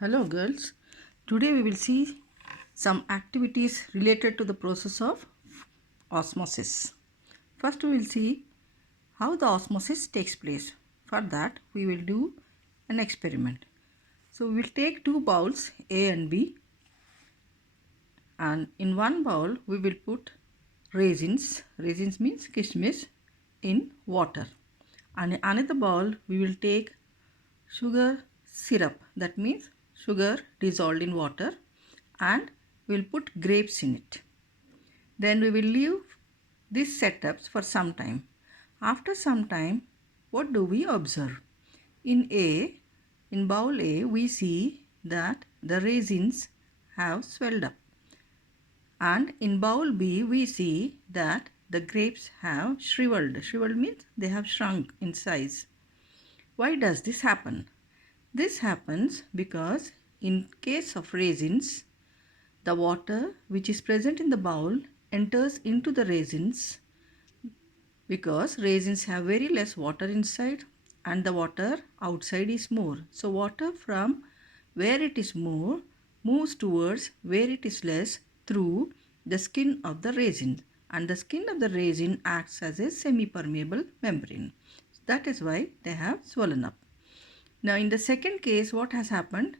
Hello girls, today we will see some activities related to the process of osmosis. First we will see how the osmosis takes place. For that we will do an experiment. So we will take two bowls A and B, and in one bowl we will put raisins means kishmish, in water, and in another bowl we will take sugar syrup, that means sugar dissolved in water, and we will put grapes in it. Then we will leave these setups for some time. After some time, what do we observe? In bowl A, we see that the raisins have swelled up, and in bowl B, we see that the grapes have shriveled. Shriveled means they have shrunk in size. Why does this happen? This happens because in case of raisins, the water which is present in the bowl enters into the raisins, because raisins have very less water inside and the water outside is more. So water from where it is more moves towards where it is less through the skin of the raisin, and the skin of the raisin acts as a semi-permeable membrane. That is why they have swollen up. Now in the second case, what has happened?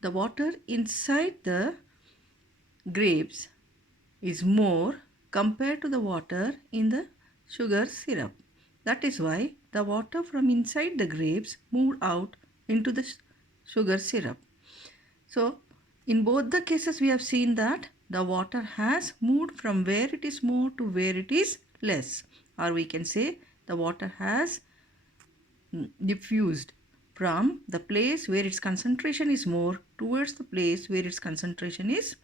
The water inside the grapes is more compared to the water in the sugar syrup. That is why the water from inside the grapes moved out into the sugar syrup. So in both the cases we have seen that the water has moved from where it is more to where it is less, or we can say the water has diffused from the place where its concentration is more towards the place where its concentration is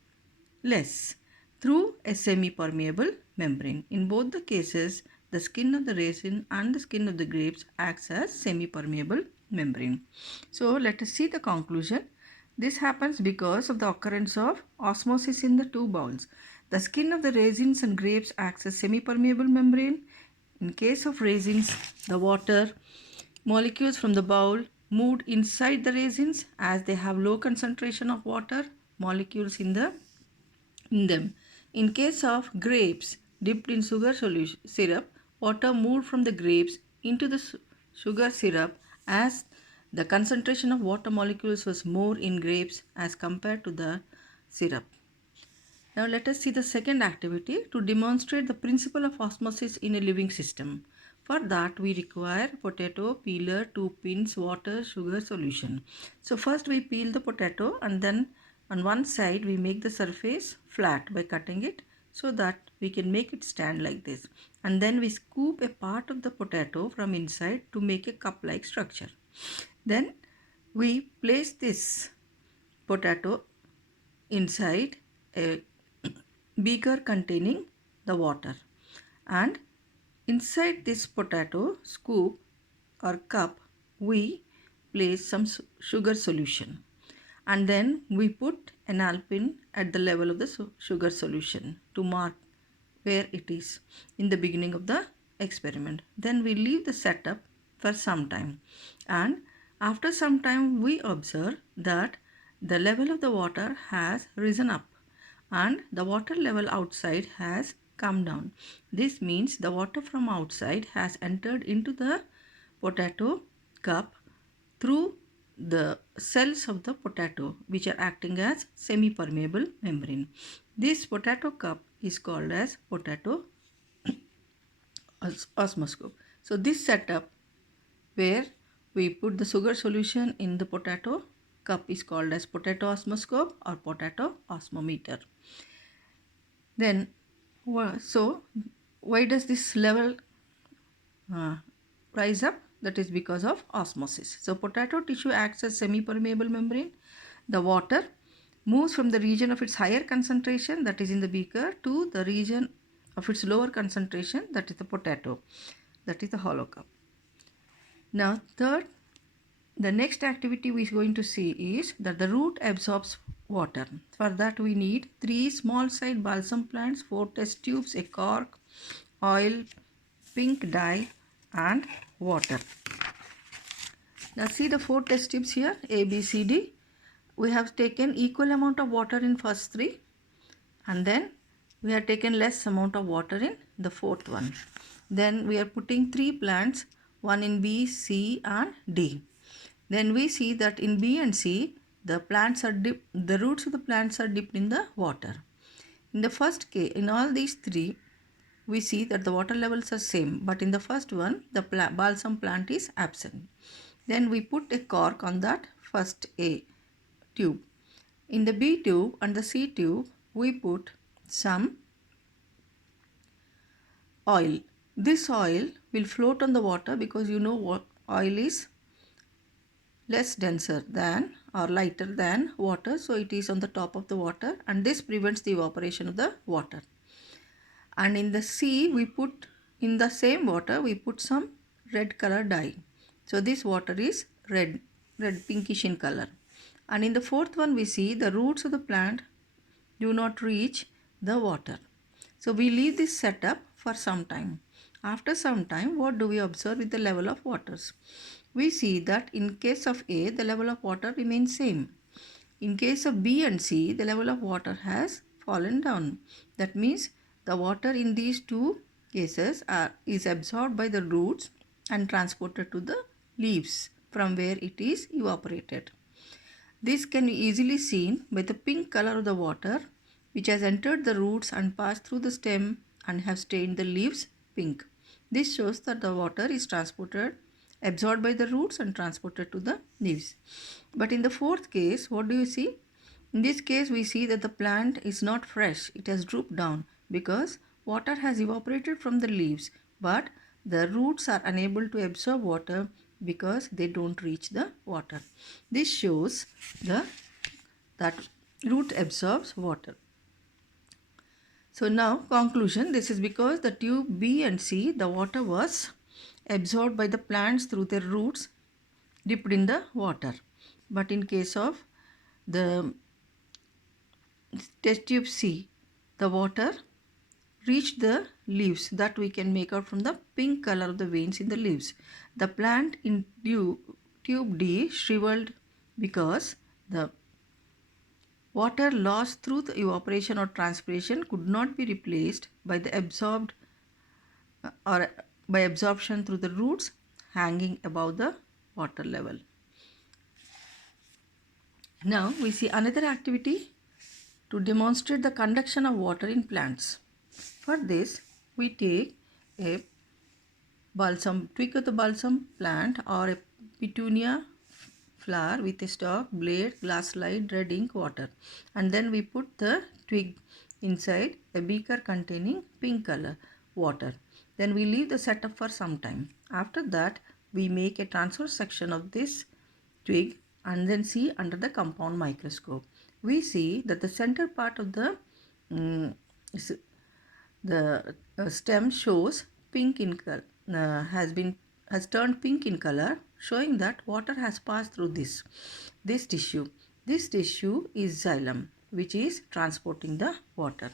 less through a semi-permeable membrane. In both the cases, the skin of the raisin and the skin of the grapes acts as semi-permeable membrane. So let us see the conclusion. This happens because of the occurrence of osmosis in the two bowls. The skin of the raisins and grapes acts as semi-permeable membrane. In case of raisins, the water molecules from the bowl moved inside the raisins as they have low concentration of water molecules in them. In case of grapes dipped in sugar syrup, water moved from the grapes into the sugar syrup as the concentration of water molecules was more in grapes as compared to the syrup. Now let us see the second activity to demonstrate the principle of osmosis in a living system. For that we require potato, peeler, 2 pins, water, sugar, solution. So first we peel the potato, and then on one side we make the surface flat by cutting it so that we can make it stand like this. And then we scoop a part of the potato from inside to make a cup-like structure. Then we place this potato inside a beaker containing the water, and inside this potato scoop or cup we place some sugar solution, and then we put an enamel pin at the level of the sugar solution to mark where it is in the beginning of the experiment. Then we leave the setup for some time, and after some time we observe that the level of the water has risen up and the water level outside has come down. This means the water from outside has entered into the potato cup through the cells of the potato, which are acting as semi-permeable membrane. This potato cup is called as potato osmoscope. So this setup where we put the sugar solution in the potato cup is called as potato osmoscope or potato osmometer. Then so why does this level rise up? That is because of osmosis. So potato tissue acts as semi-permeable membrane. The water moves from the region of its higher concentration, that is in the beaker, to the region of its lower concentration, that is the potato, that is the hollow cup. Now the next activity we are going to see is that the root absorbs water. For that we need 3 small side balsam plants, 4 test tubes, a cork, oil, pink dye and water. Now see the 4 test tubes here, A, B, C, D. we have taken equal amount of water in first three, and then we have taken less amount of water in the fourth one. Then we are putting three plants, one in B, C and D. Then we see that in B and C, the roots of the plants are dipped in the water. In the first case, in all these three, we see that the water levels are same, but in the first one, the balsam plant is absent. Then we put a cork on that first A tube. In the B tube and the C tube, we put some oil. This oil will float on the water because you know what oil is less denser than or lighter than water, so it is on the top of the water, and this prevents the evaporation of the water. And in the C, we put in the same water we put some red color dye, so this water is red pinkish in color. And in the fourth one, we see the roots of the plant do not reach the water, so we leave this setup for some time. After some time, what do we observe with the level of waters? We see that in case of A, the level of water remains same. In case of B and C, the level of water has fallen down. That means the water in these two cases is absorbed by the roots and transported to the leaves from where it is evaporated. This can be easily seen by the pink color of the water which has entered the roots and passed through the stem and have stained the leaves pink. This shows that the water is absorbed by the roots and transported to the leaves. But in the fourth case, what do you see? In this case, we see that the plant is not fresh. It has drooped down because water has evaporated from the leaves, but the roots are unable to absorb water because they don't reach the water. This shows that root absorbs water. So now conclusion, this is because the tube B and C, the water was absorbed by the plants through their roots dipped in the water. But in case of the test tube C, the water reached the leaves, that we can make out from the pink color of the veins in the leaves. The plant in tube D shriveled because the water lost through the evaporation or transpiration could not be replaced by the by absorption through the roots hanging above the water level. Now we see another activity to demonstrate the conduction of water in plants. For this, we take a twig of the balsam plant or a petunia flower with a stalk, blade, glass slide, red ink, water, and then we put the twig inside a beaker containing pink color water. Then we leave the setup for some time. After that, we make a transverse section of this twig and then see under the compound microscope. We see that the center part of the stem shows pink in color, has turned pink in color, showing that water has passed through this tissue. This tissue is xylem, which is transporting the water.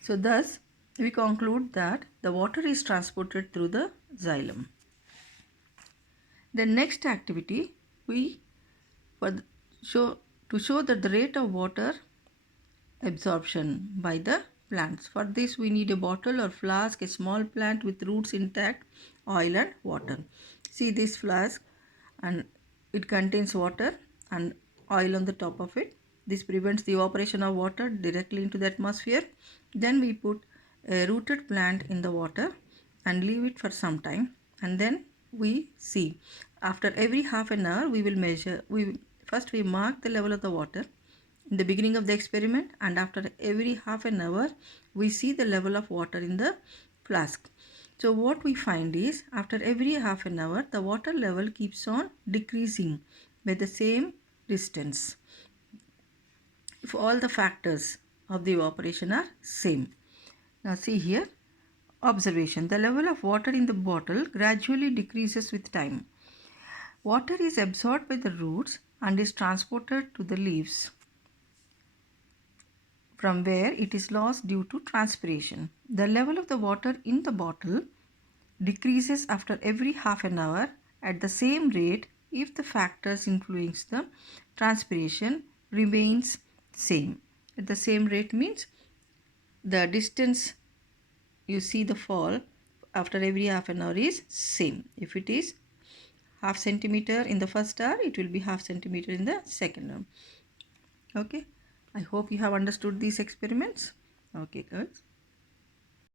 So thus we conclude that the water is transported through the xylem. The next activity, to show that the rate of water absorption by the plants. For this, we need a bottle or flask, a small plant with roots intact, oil and water. See this flask, and it contains water and oil on the top of it. This prevents the evaporation of water directly into the atmosphere. Then we put a rooted plant in the water and leave it for some time, and then we see after every half an hour we will measure. First we mark the level of the water in the beginning of the experiment, and after every half an hour we see the level of water in the flask. So what we find is after every half an hour the water level keeps on decreasing by the same distance if all the factors of the evaporation are same. Now see here, observation, the level of water in the bottle gradually decreases with time. Water is absorbed by the roots and is transported to the leaves, from where it is lost due to transpiration. The level of the water in the bottle decreases after every half an hour at the same rate if the factors influencing the transpiration remains same. At the same rate means the distance you see the fall after every half an hour is same. If it is half centimeter in the first hour, it will be half centimeter in the second hour. Okay, I hope you have understood these experiments. Okay, guys.